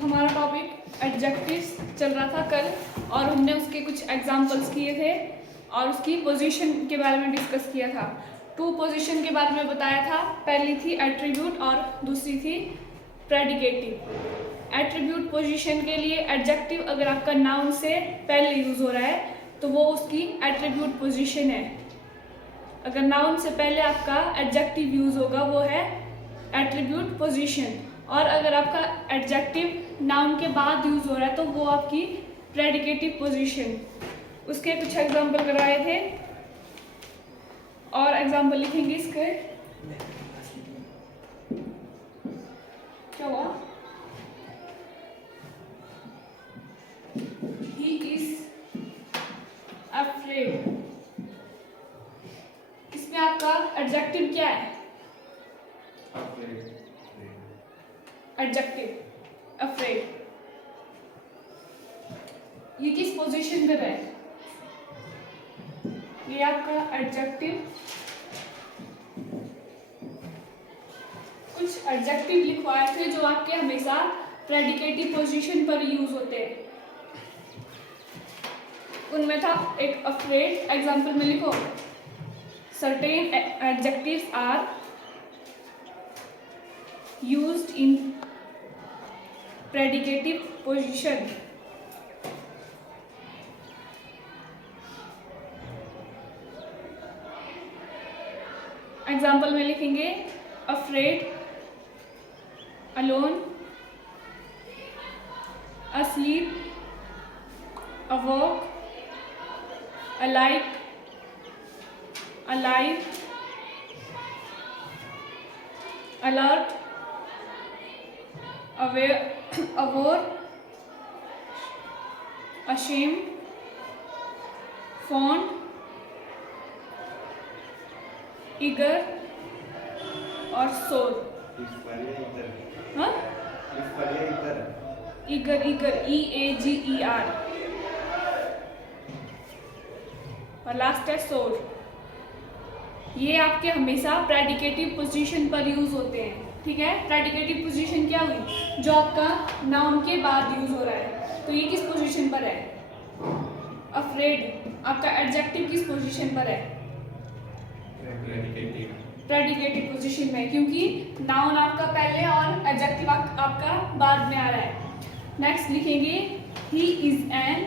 हमारा topic adjectives चल रहा था कल और हमने उसके कुछ एग्जांपल्स किए थे और उसकी पोजीशन के बारे में डिस्कस किया था। टू पोजीशन के बारे में बताया था, पहली थी एट्रीब्यूट और दूसरी थी प्रेडिकेटिव। एट्रीब्यूट पोजीशन के लिए एडजेक्टिव अगर आपका नाउन से पहले यूज़ हो रहा है तो वो उसकी एट्रीब्यूट पोजीशन है। अगर नाउन से पहले आपका एडजेक्टिव यूज़ होगा वो है एट्रीब्यूट पोजीशन, और अगर आपका एडजेक्टिव नाउन के बाद यूज़ हो रहा है तो वो आपकी प्रेडिकेटिव पोजीशन। उसके कुछ एग्जांपल कराए थे और एग्जांपल लिखेंगे इसके। क्या हुआ? He is afraid। इसमें आपका एडजेक्टिव क्या है? Adjective afraid. ये किस पोजीशन पे है? ये आपका एडजेक्टिव। कुछ एडजेक्टिव लिखवाए थे जो आपके हमेशा प्रेडिकेटिव पोजीशन पर यूज होते हैं। उनमें था एक अफ्रेड। एग्जांपल में लिखो, certain adjectives are used in predicative position. Example में लिखेंगे afraid, alone, asleep, awoke, alike, alive, alert, aware, aware, ashamed, fond, eager और सोल। हाँ? ईगर, ईगर, EAGER और लास्ट है सोल। ये आपके हमेशा प्रेडिकेटिव पोजीशन पर यूज होते हैं। ठीक है, प्रेडिकेटिव पोजीशन क्या हुई? जो आपका नाउन के बाद यूज हो रहा है। तो ये किस पोजीशन पर है? अफ्रेड। आपका एडजेक्टिव किस पोजीशन पर है? प्रेडिकेटिव पोजीशन में, क्योंकि नाउन आपका पहले और एडजेक्टिव आपका बाद में आ रहा है। नेक्स्ट लिखेंगे he is an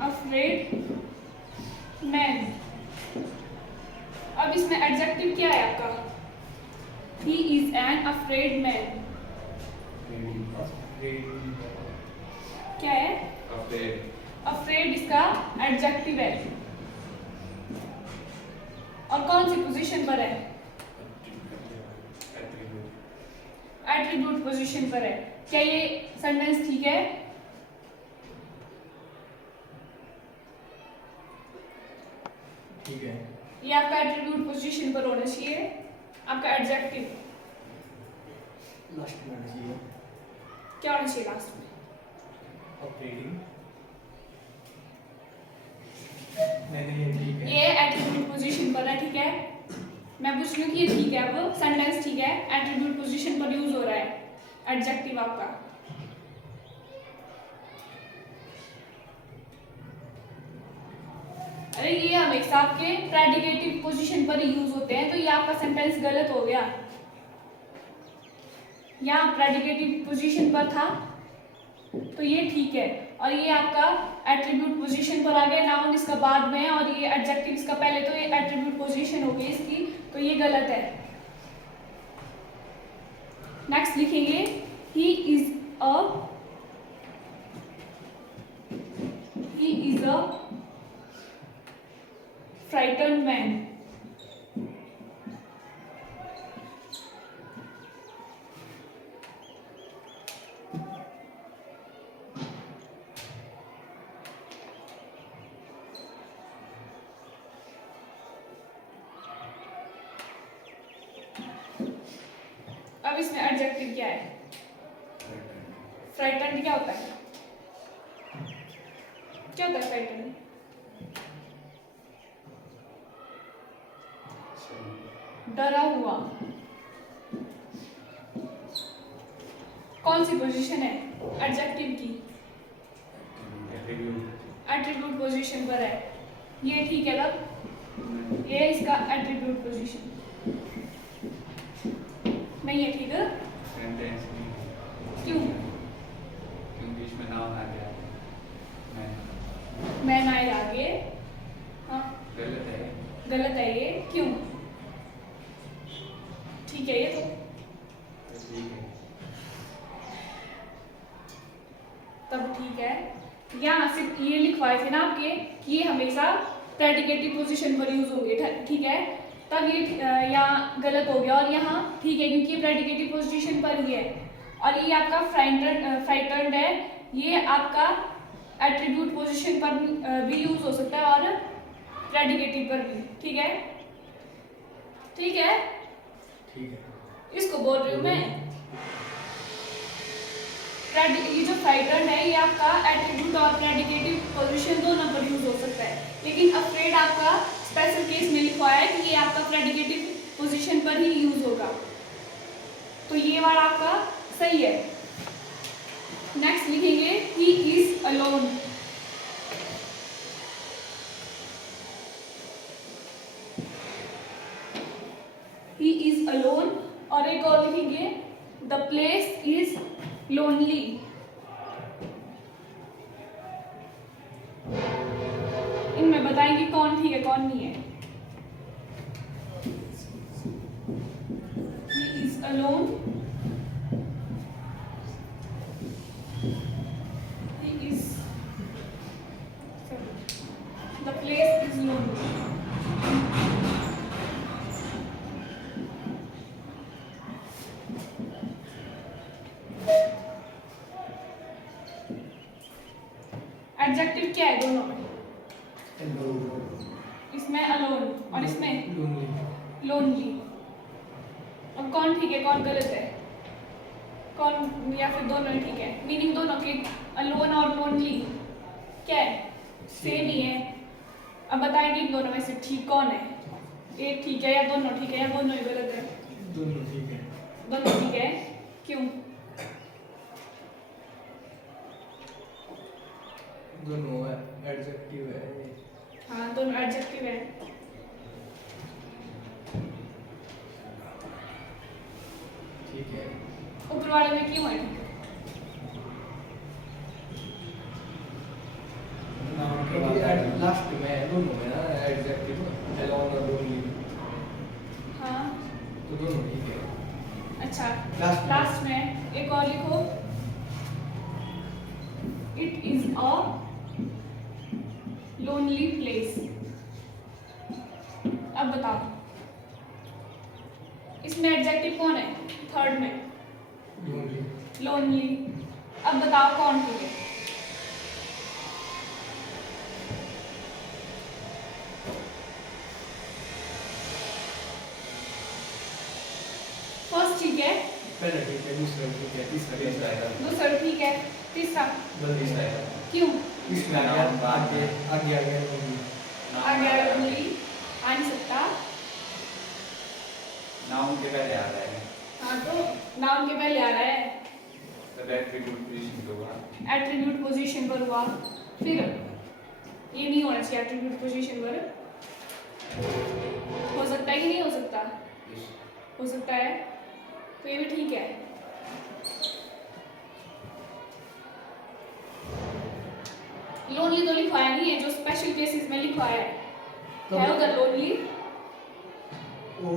afraid man. अब इसमें एडजेक्टिव क्या है आपका? He is an afraid man. क्या है? अफ्रेड इसका एडजेक्टिव है। और कौन सी पोजीशन पर है? एट्रीब्यूट पोजीशन पर है। क्या ये सेंटेंस ठीक है? ठीक है। ये आपका एट्रीब्यूट पोजीशन पर होना चाहिए। आपका एडजेक्टिव लास्ट में होना चाहिए। क्या होना चाहिए लास्ट में? ऑपरेटिंग। नहीं ठीक है। ये एट्रीब्यूट पोजीशन पर है। ठीक है, मैं पूछ रही हूँ कि ये ठीक है। अब सेंटेंस ठीक है, एट्रीब्यूट पोजीशन पर यूज हो रहा है एडजेक्टिव आपका। अरे ये हमेशा आपके प्रेडिकेटिव पोजीशन पर यूज होते हैं, तो ये आपका सेंटेंस गलत हो गया। यहाँ प्रेडिकेटिव पोजीशन पर था तो ये ठीक है, और ये आपका एट्रीब्यूट पोजीशन पर आ गया। नाउन इसका बाद में है और ये एडजेक्टिव इसका पहले, तो ये एट्रीब्यूट पोजीशन हो गई इसकी, तो ये गलत है। नेक्स्ट लिखेंगे he is a frightened man. अब इसमें एडजेक्टिव क्या है? फ्राइटन्ड क्या होता है? क्या होता है फ्राइटन्ड? डरा हुआ। कौन सी पोजीशन है एडजेक्टिव की? एट्रीब्यूट पोजीशन पर है। ये ठीक है तब, ये इसका एट्रीब्यूट पोजीशन नहीं है, ठीक है? सेंटेंस में क्यों? क्योंकि इसमें नाउन आ गया मैन आए आगे, हाँ गलत है। गलत है ये, क्यों? ठीक है ये तो ठीक है। तब ठीक है। यहाँ सिर्फ ये लिखवाए थे ना आपके कि ये हमेशा प्रेडिकेटिव पोजीशन पर यूज होंगे, ठीक है? तब ये यहाँ गलत हो गया और यहाँ ठीक है क्योंकि ये प्रेडिकेटिव पोजीशन पर ही है। और ये आपका फ्राइटन्ड है, ये आपका एट्रीब्यूट पोजीशन पर भी यूज हो सकता है और प्रेडिकेटिव पर भी, ठीक है? ठीक है, ठीक है। इसको बोल रही हूँ मैं। ये जो फ्राइटन्ड है ये आपका एट्रीब्यूट और प्रेडिकेटिव पोजीशन दोनों पर यूज हो सकता है, लेकिन अफ्रेड आपका स्पेशल केस में लिखवाया है कि ये आपका प्रेडिकेटिव पोजीशन पर ही यूज होगा, तो ये वाला आपका सही है। नेक्स्ट लिखेंगे he is alone. He is alone, और एक और लिखेंगे द प्लेस इज लोनली। इनमें बताएंगे कौन ठीक है कौन नहीं है। He is alone, he is, the place is lonely. Adjective क्या है दोनों में? इसमें अलोन और इसमें लोनली। अब कौन ठीक है कौन गलत है, कौन या फिर दोनों ठीक है? मीनिंग दोनों के अलोन और लोनली क्या है? सेम ही है। अब बताएंगे इन दोनों में से ठीक कौन है, एक ठीक है या दोनों ठीक है या दोनों ही गलत है? दोनों ठीक है। दोनों ठीक है, क्यों? दोनों एडजेक्टिव है। हाँ दोनों एडजेक्टिव है। ठीक है। ऊपर वाले में क्यों है? नाउन के बाद लास्ट में दोनों में ना एडजेक्टिव अलोन और लोनली, हाँ तो दोनों ठीक है। अच्छा, Last में। लास्ट में एक और लिखो, it is a lonely place. अब बताओ इसमें एडजेक्टिव कौन है? थर्ड में लोनली। लोनली। अब बताओ कौन ठीक है? फर्स्ट ठीक है, पहला ठीक है, दूसरा ठीक है, तीसरा दूसरा ठीक है, तीसरा क्यों? इसमें आगे आगे आगे लोनली। आगे लोनली आ नहीं सकता। नाउन के पहले आ रहा है हाँ तो नाउन के पहले आ रहा है, तब एट्रीब्यूट पोजीशन होगा। एट्रीब्यूट पोजीशन पर हुआ, फिर ये नहीं होना चाहिए एट्रीब्यूट पोजीशन पर। हो सकता है कि नहीं हो सकता? हो सकता है, तो ये भी ठीक है। लोनली तो लिखवाया नहीं है, जो स्पेशल केसेस में लिखवाया है उधर लोनली। वो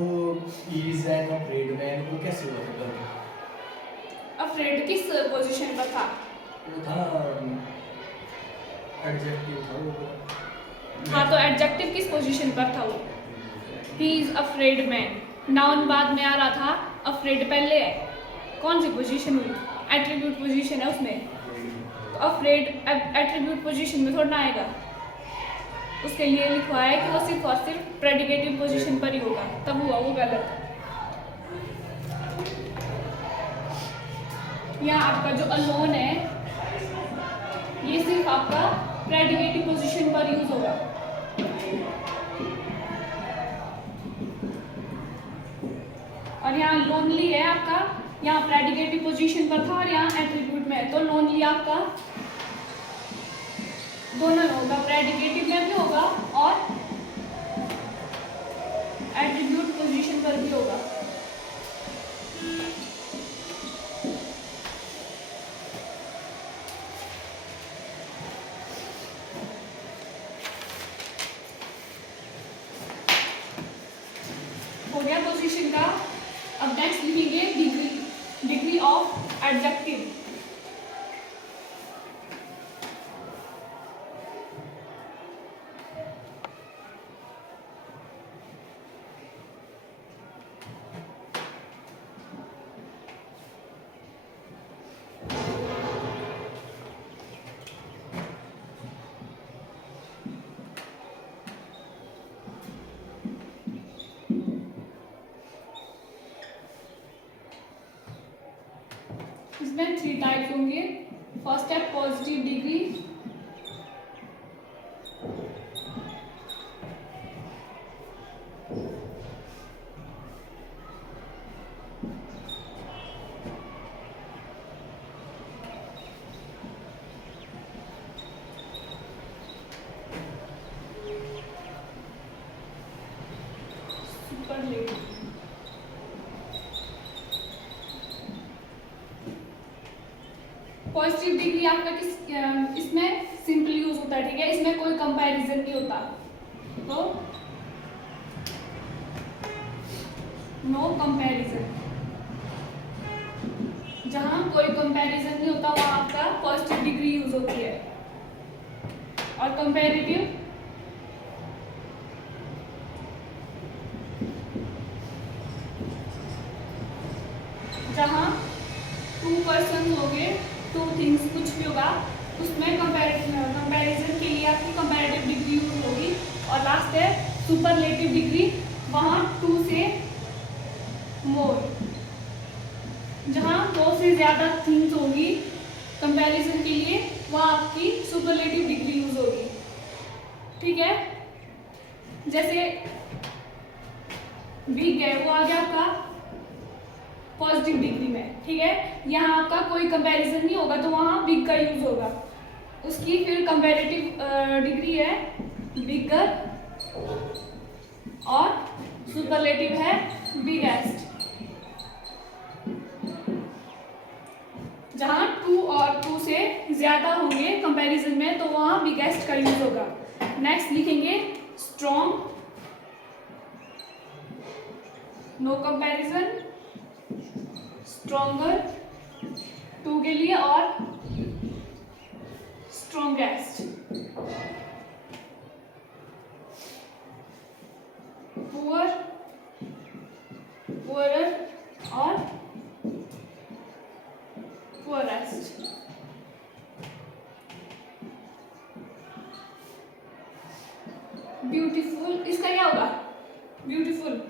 इज एन अफ्रेड मैन, वो कैसे हुआ था? अफ्रेड किस पोजीशन पर था? वो था एडजेक्टिव था वो। हाँ तो एडजेक्टिव किस पोजीशन पर था वो? He is afraid man. Noun बाद में आ रहा था, अफ्रेड पहले है। कौन सी पोजीशन हुई? एट्रीब्यूट पोजीशन है उसमें, तो अफ्रेड एट्रीब्यूट पोजीशन में थोड़ा ना आएगा। उसके लिए लिखवा है कि वो सिर्फ और सिर्फ प्रेडिकेटिव पोजीशन पर ही होगा, तब हुआ वो गलत। यहाँ आपका जो अलोन है ये सिर्फ आपका प्रेडिकेटिव पोजीशन पर यूज होगा। और यहाँ लोनली है आपका यहाँ प्रेडिकेटिव पोजीशन पर था और यहाँ एट्रीब्यूट में, तो नॉनली आपका दोनों होगा, प्रेडिकेटिव में भी होगा और एट्रीब्यूट पोजीशन पर भी होगा। हो गया पोजीशन का। अब नेक्स्ट लिखेंगे डिग्री ऑफ एडजेक्टिव। इसमें 3 टाइप्स होंगे। फर्स्ट है positive degree, superlative. Positive degree आपका इसमें सिंपल यूज होता है, ठीक है, इसमें कोई कंपैरिजन नहीं होता, तो नो कंपैरिजन। जहां कोई कंपैरिजन नहीं होता वहां आपका पॉजिटिव डिग्री यूज होती है। और कंपैरेटिव जहां 2 पर्सन हो गए, 2 थिंग्स, कुछ भी होगा, उसमें कंपैरिजन के लिए आपकी कंपैरेटिव डिग्री यूज होगी। और लास्ट है सुपरलेटिव डिग्री, वहाँ 2 से मोर, जहाँ 2 से ज़्यादा थिंग्स होगी कंपैरिजन के लिए, वहाँ आपकी सुपरलेटिव डिग्री यूज होगी, ठीक है। जैसे बिग है, वो आ गया आपका पॉजिटिव डिग्री में, ठीक है। यहाँ आपका कोई कंपैरिजन नहीं होगा तो वहाँ बिग का यूज होगा। उसकी फिर कंपैरेटिव डिग्री है बिगर और सुपरलेटिव है बिगेस्ट। जहाँ 2 और 2 से ज्यादा होंगे कंपैरिजन में तो वहाँ बिगेस्ट का यूज होगा। नेक्स्ट लिखेंगे स्ट्रॉन्ग, नो कंपैरिजन, स्ट्रॉन्गर 2 के लिए और स्ट्रॉन्गेस्ट। पुअर, पुअरर और पुअरेस्ट। ब्यूटीफुल, इसका क्या होगा? ब्यूटीफुल,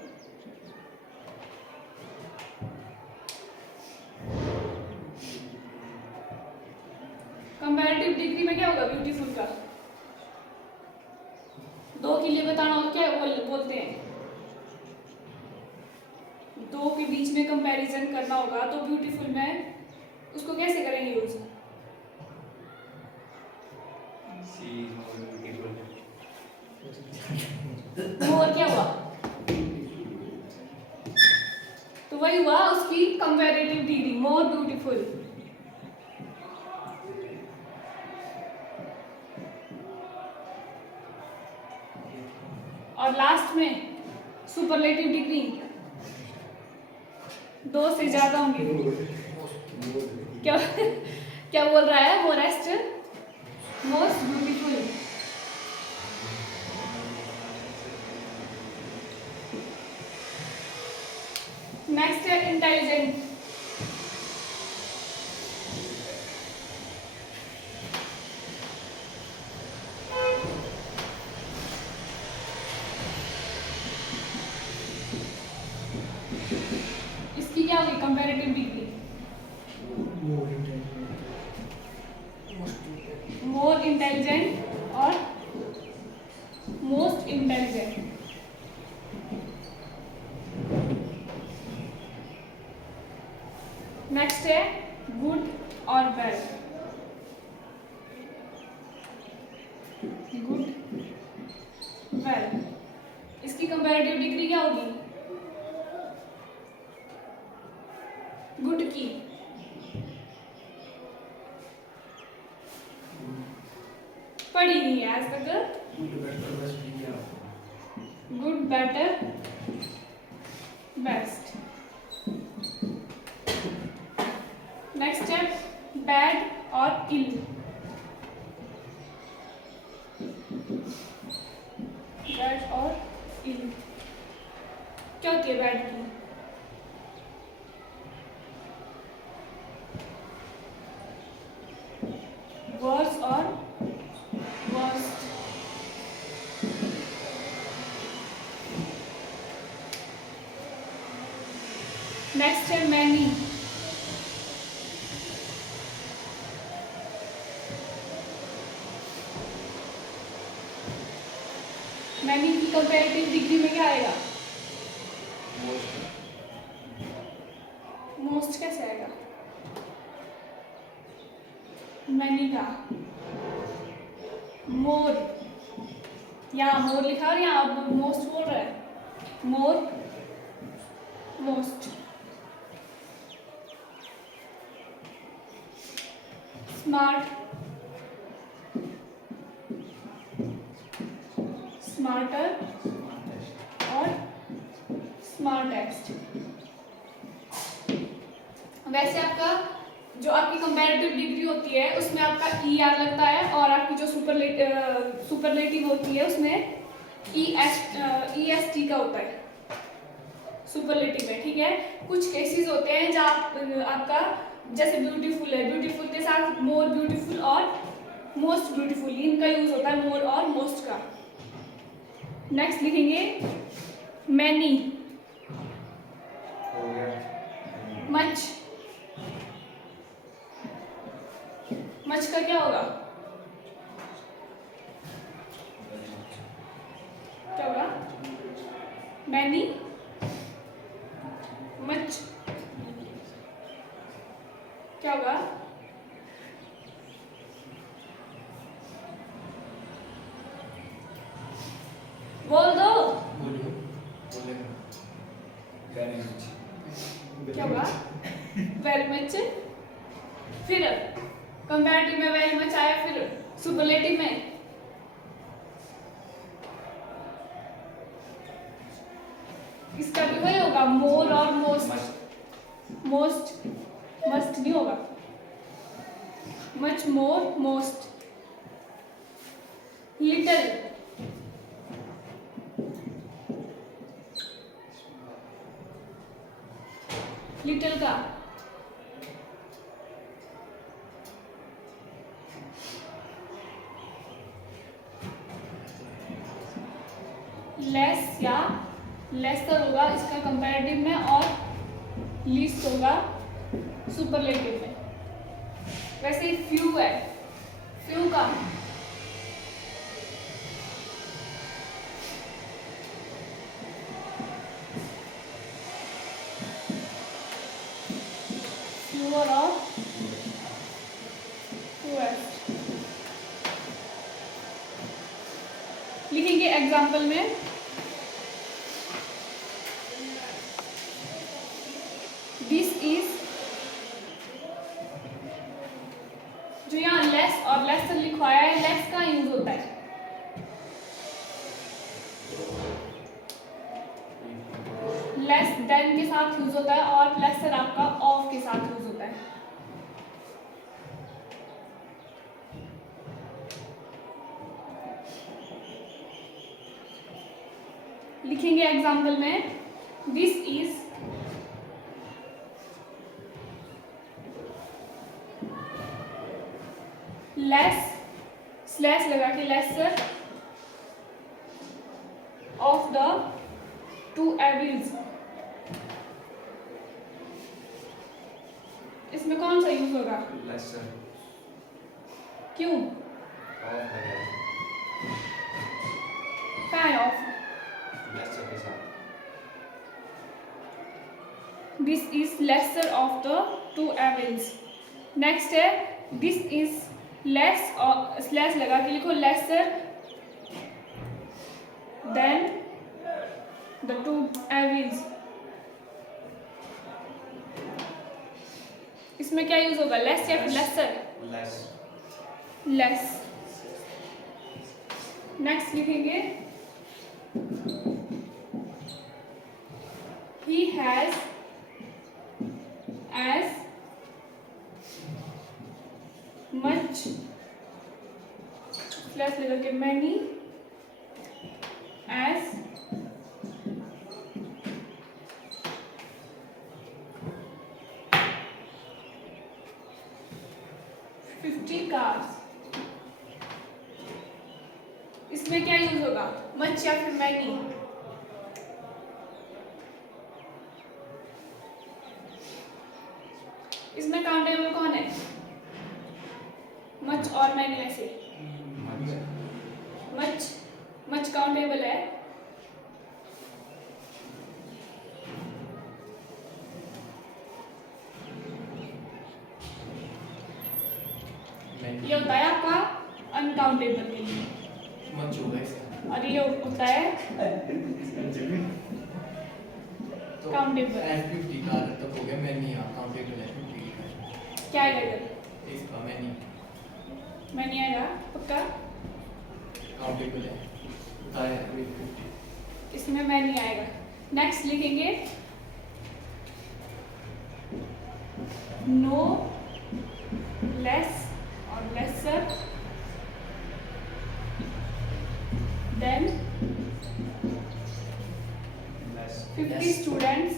कंपैरेटिव डिग्री में क्या होगा ब्यूटीफुल का? 2 के लिए बताना होगा, क्या बोलते हैं, 2 के बीच में कंपैरिजन करना होगा तो ब्यूटीफुल में उसको कैसे करेंगे यूज? मोर क्या हुआ? तो वही हुआ उसकी कंपैरेटिव डिग्री, मोर ब्यूटीफुल। और लास्ट में सुपरलेटिव डिग्री 2 से ज्यादा होंगे। क्या क्या बोल रहा है? मोरेस्ट, मोस्ट ब्यूटीफुल। नेक्स्ट है इंटेलिजेंट, इसकी क्या होगी कंपैरेटिव डिग्री? मोर इंटेलिजेंट और मोस्ट इंटेलिजेंट। नेक्स्ट है गुड और बैड। गुड बैड, इसकी कंपैरेटिव डिग्री क्या होगी? गुड की पढ़ी नहीं है आज तक। Good better best. नेक्स्ट है बैड और इल। बैड और इल क्या होती है बैड की? वर्स और वर्स्ट। नेक्स्ट है मैनी। मैनी की कंपैरेटिव डिग्री में क्या आएगा? मोस्ट कैसे आएगा? मैनी का मोर, यहाँ मोर लिखा और यहाँ अब मोस्ट बोल रहा है। More most. स्मार्ट स्मार्टर और स्मार्टेस्ट। वैसे आपका जो आपकी कंपैरेटिव डिग्री होती है उसमें आपका ई आर लगता है और आपकी जो सुपरलेटिव होती है उसमें ई एस टी का होता है सुपरलेटिव में, ठीक है। कुछ केसेस होते हैं जहाँ आपका जैसे ब्यूटीफुल है, ब्यूटीफुल के साथ मोर ब्यूटीफुल और मोस्ट ब्यूटीफुल, इनका यूज होता है मोर और मोस्ट का। नेक्स्ट लिखेंगे मैनी। हो गया। मच, मच का क्या होगा? क्या होगा? मैनी मच क्या होगा? बोल दो क्या होगा? Very much. फिर कंपैरेटिव में वेरी मच आया, फिर सुपरलेटिव में इसका भी वही होगा मोर और मोस्ट। मोस्ट मस्ट नहीं होगा, much more most. Little little का लेस या लेसर होगा इसका कंपैरेटिव में और लीस्ट होगा सुपरलेटिव में। वैसे ही फ्यू है, फ्यू का फ्यूअर और फ्यूएस्ट। लिखेंगे एग्जाम्पल में दिस इज, जो यहाँ लेस और लेसर लिखवाया है, लेस का यूज होता है लेस देन के साथ यूज होता है और लेसर आपका ऑफ के साथ यूज होता है। लिखेंगे एग्जाम्पल में दिस इज लेस, स्लैश लगा के lesser of the two evils. इसमें कौन सा यूज होगा? लेसर। क्यों? ऑफ है कहाँ है ऑफ? लेसर के साथ। This is lesser of the to evils. Next है दिस इज लेस, और स्लैश लगा के लिखो lesser than the two evils. इसमें क्या यूज होगा, लेस या फिर लेसर? लेस। लेस। नेक्स्ट लिखेंगे he has as much plus लगा के many as cars। इसमें क्या यूज होगा, मच या फिर मैनी? इसमें काउंटेबल कौन है, मच और मैनी में से? मच, मच काउंटेबल है। ये होता है आपका अनकाउंटेबल के लिए, मच होगा इसका। और ये होता है तो काउंटेबल। F50 का तब हो गया मैनी, काउंटेबल है 50 का। क्या आएगा इधर? इसका मैनी मैनी आएगा पक्का? काउंटेबल है, बताया 50। इसमें मैनी आएगा। नेक्स्ट लिखेंगे नो लेस और लेसर देन लेस। 50 स्टूडेंट्स।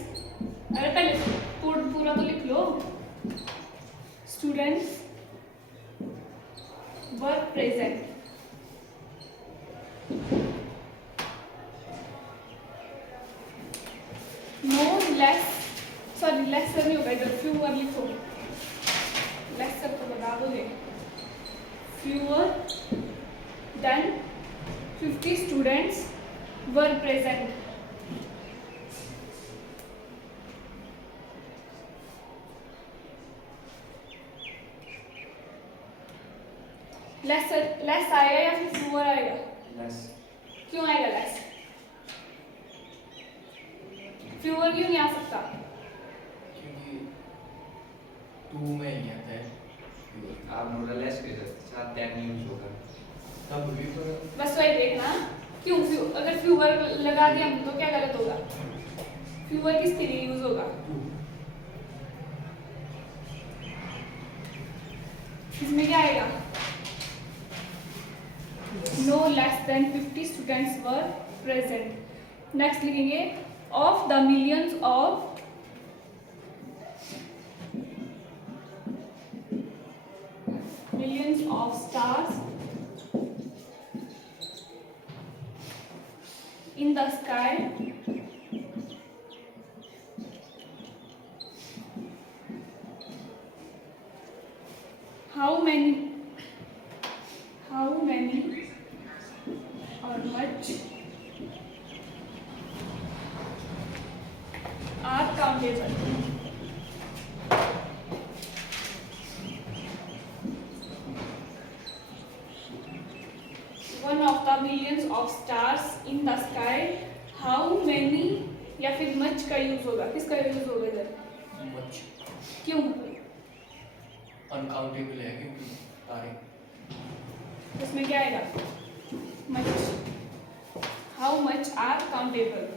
अरे पहले पूरा तो लिख लो। Students were present. No less, sorry lesser नहीं होगा इधर, फ्यूअर लिखो। लेसर तो बता दोगे। Fewer than 50 students were present. Less आएगा या फिर फ्यूअर आएगा? लेस। क्यों आएगा लेस? फ्यूअर क्यों नहीं आ सकता? क्योंकि 2 में ही आता है। आप नोरा लेस के साथ 10 यूज होगा। तब भी पर बस वही देखना क्यों, अगर फ्यूअर लगा दिया तो क्या गलत होगा? फ्यूअर किसके लिए यूज होगा? 2 इसमें क्या आएगा? No less than 50 students were present. Next लिखेंगे of the millions of stars in the sky, how many or much are countable? One of the millions of stars in the sky, how many या फिर much का use होगा, किसका use होगा इधर? Much क्यों? Uncountable है क्योंकि तारे। उसमें क्या आएगा? much. How much are countable?